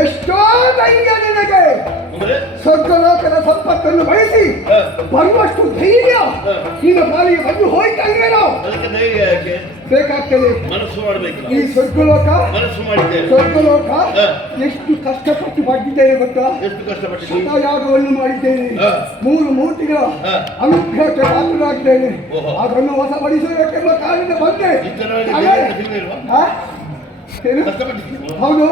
ಎಷ್ಟೋ ಧೈರ್ಯ ನಿನಗೆ, ಸ್ವರ್ಗಲೋಕದ ಸಂಪತ್ತನ್ನು ಬಳಸಿ ಬರುವಷ್ಟು ಧೈರ್ಯ ನಿನ್ನ ಪಾಲಿಗೆ ಬಂದು ಹೋಯ್ತಲ್ವೇನೋ. ಬೇಕಾಗ್ತದೆ ಮನಸ್ಸು ಮಾಡಬೇಕು. ಈ ಸ್ವರ್ಗಲೋಕ ಸ್ವರ್ಗಲೋಕ ಎಷ್ಟು ಕಷ್ಟಪಟ್ಟು ಮಾಡಿದ್ದೇನೆ ಗೊತ್ತಾ? ಎಷ್ಟು ಕಷ್ಟಪಟ್ಟು ಯಾಗವನ್ನು ಮಾಡಿದ್ದೇನೆ. 3 ಮೂರ್ತಿಗಳ ಅನುಗ್ರಹಕ್ಕೆ ಪಾತ್ರರಾಗಿದ್ದೇನೆ. ಅದನ್ನು ಹೊಸಪಡಿಸಬೇಕೆಂಬ ಕಾರಣದಿಂದ ಬಂದೆ. ಹೌದು.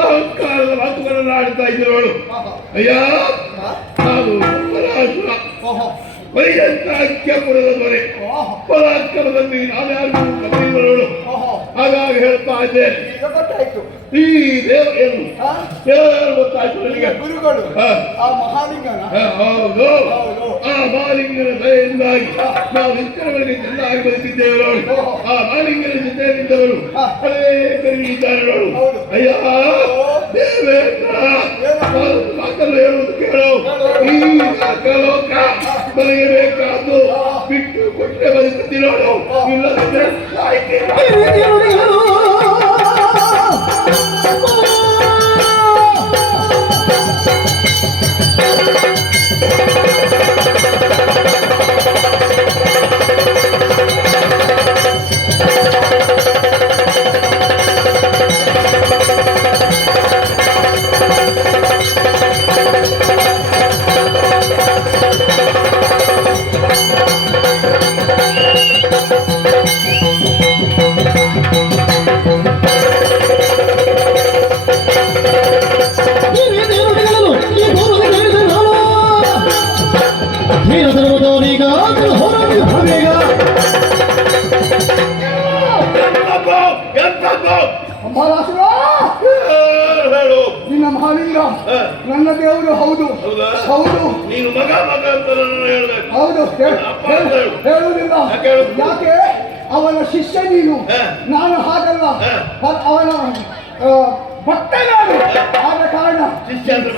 ಅಹಂಕಾರದ ಮಾತುಗಳನ್ನು ಆಡ್ತಾ ಇದ್ದರೋಳು. ಅಯ್ಯ ವೈಯಂತಾಖ್ಯಪುರದ ದೊರೆ ಪರಾಕ್ರಮದಲ್ಲಿ ನಾನ್ಯಾರಿಗೂ ಕಲಿಯುವವಳು. ಹಾಗಾಗಿ ಹೇಳ್ತಾ ಇದ್ದೇನೆ, ಈ ದೇವರೇನು ಗೊತ್ತಾಯ್ತು ನನಗೆ. ಗುರುಗಳು ಆ ಮಹಾಲಿಂಗನ. ಹೌದು, ಆ ಮಹಾಲಿಂಗನ ದಯೆಯಿಂದಾಗಿ ನಾವು ನಿತ್ಯಗಳಿಗೆ ಚೆನ್ನಾಗಿ ಬದುಕಿದ್ದೇವೆ ನೋಡು. ಆ ಮಹಾಲಿಂಗನ ಜೊತೆಯಲ್ಲಿದ್ದವರು ಅನೇಕರಿದ್ದಾರೆ ನೋಡು. ಅಯ್ಯ ದೇವೇಂದ್ರ ಮಾತನ್ನು ಹೇಳುವುದು ಕೇಳು. ಈ ಲೋಕ ಬರೆಯಬೇಕಾದ್ದು ಬಿಟ್ಟು ಕೊಟ್ಟೆ ಬದುಕುತ್ತಿ ನೋಡು. ಇಲ್ಲದಿದ್ದರೆ ನಿನ್ನ ಮಹಾಲಿಂಗ ನನ್ನ ದೇವರು. ಹೌದು ಹೌದು, ನೀನು ಮಗ ಮಗ ಅಂತ ಹೇಳ್ಬೇಕು. ಹೌದು, ಹೇಳುವುದಿಲ್ಲ. ಯಾಕೆ? ಅವನ ಶಿಷ್ಯ ನೀನು, ನಾನು ಹಾಗಲ್ಲ. ಅವನ ಭಕ್ತ ನಾನು. ಆದ ಕಾರಣ ಶಿಷ್ಯ ಅಂದ್ರೆ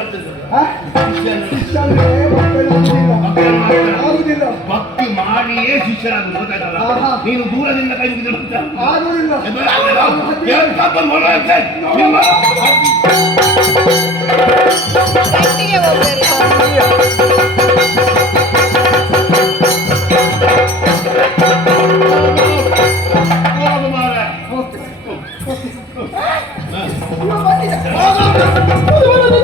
ಆಗುದಿಲ್ಲ. ಭಕ್ತಿ ಮಾಡಿಯೇ ಶಿಷ್ಯರಾಗುದು. ಗೊತ್ತಾಗಲ್ಲ, ನೀನು ದೂರದಿಂದ ಕೈ ಮುಗಿದ ಆಗುದಿಲ್ಲ. ಇವ ಬಂದಿದ್ದ.